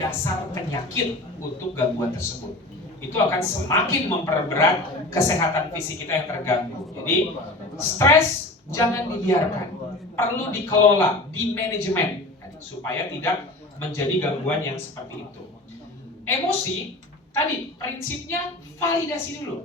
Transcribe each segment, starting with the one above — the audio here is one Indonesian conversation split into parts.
dasar penyakit untuk gangguan tersebut. Itu akan semakin memperberat kesehatan fisik kita yang terganggu. Jadi stres jangan dibiarkan, perlu dikelola, di manajemen supaya tidak menjadi gangguan yang seperti itu. Emosi tadi prinsipnya validasi dulu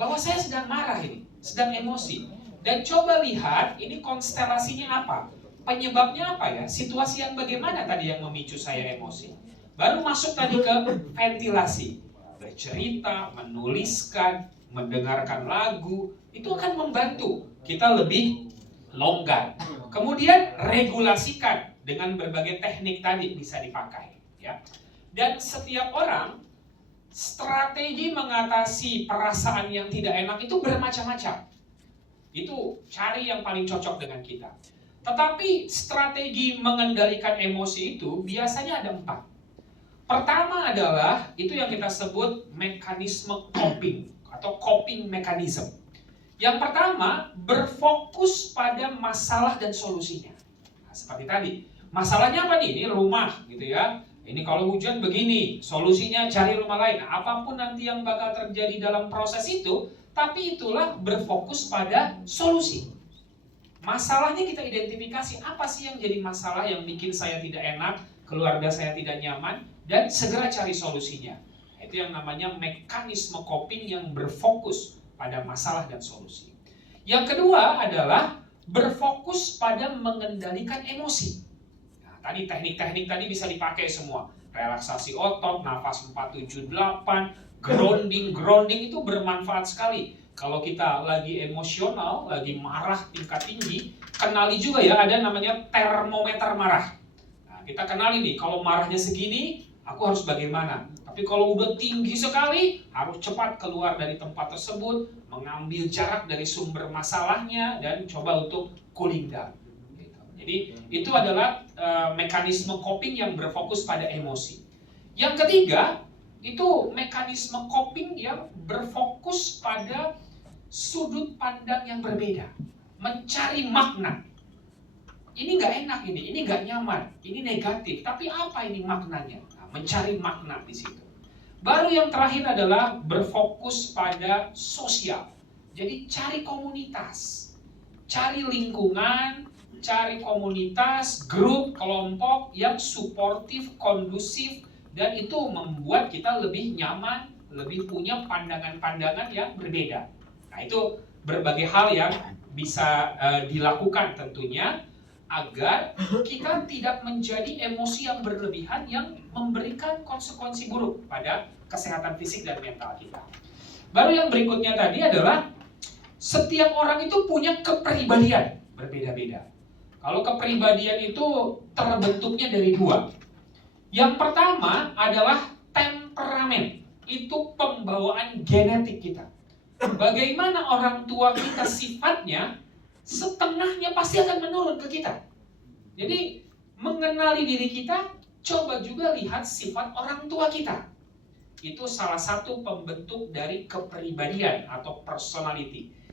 bahwa saya sedang marah ini, sedang emosi, dan coba lihat ini konstelasinya apa, penyebabnya apa ya, situasi yang bagaimana tadi yang memicu saya emosi. Baru masuk tadi ke ventilasi, bercerita, menuliskan, mendengarkan lagu, itu akan membantu kita lebih longgar. Kemudian regulasikan dengan berbagai teknik tadi bisa dipakai, ya. Dan setiap orang strategi mengatasi perasaan yang tidak enak itu bermacam-macam. Itu cari yang paling cocok dengan kita. Tetapi strategi mengendalikan emosi itu biasanya ada 4. Pertama adalah itu yang kita sebut mekanisme coping atau coping mechanism. Yang pertama, berfokus pada masalah dan solusinya. Nah, seperti tadi, masalahnya apa nih? Ini rumah gitu ya. Ini kalau hujan begini, solusinya cari rumah lain. Nah, apapun nanti yang bakal terjadi dalam proses itu, tapi itulah berfokus pada solusi. Masalahnya kita identifikasi, apa sih yang jadi masalah yang bikin saya tidak enak, keluarga saya tidak nyaman, dan segera cari solusinya. Itu yang namanya mekanisme coping yang berfokus pada masalah dan solusi. Yang kedua adalah berfokus pada mengendalikan emosi. Nah, tadi teknik-teknik tadi bisa dipakai semua. Relaksasi otot, nafas 478, grounding itu bermanfaat sekali. Kalau kita lagi emosional, lagi marah tingkat tinggi, kenali juga ya ada namanya termometer marah. Nah, kita kenali nih, kalau marahnya segini, aku harus bagaimana. Tapi kalau udah tinggi sekali, harus cepat keluar dari tempat tersebut, mengambil jarak dari sumber masalahnya, dan coba untuk cooling down. Jadi itu adalah mekanisme coping yang berfokus pada emosi. Yang ketiga, itu mekanisme coping yang berfokus pada sudut pandang yang berbeda, mencari makna. Ini nggak enak ini nggak nyaman, ini negatif. Tapi apa ini maknanya? Nah, mencari makna di situ. Baru yang terakhir adalah berfokus pada sosial. Jadi cari komunitas, cari lingkungan, cari komunitas, grup, kelompok yang suportif, kondusif, dan itu membuat kita lebih nyaman, lebih punya pandangan-pandangan yang berbeda. Nah, itu berbagai hal yang bisa dilakukan tentunya agar kita tidak menjadi emosi yang berlebihan yang memberikan konsekuensi buruk pada kesehatan fisik dan mental kita. Baru yang berikutnya tadi adalah setiap orang itu punya kepribadian berbeda-beda. Kalau kepribadian itu terbentuknya dari 2. Yang pertama adalah temperamen. Itu pembawaan genetik kita. Bagaimana orang tua kita sifatnya, setengahnya pasti akan menurun ke kita. Jadi mengenali diri kita, coba juga lihat sifat orang tua kita. Itu salah satu pembentuk dari kepribadian atau personality.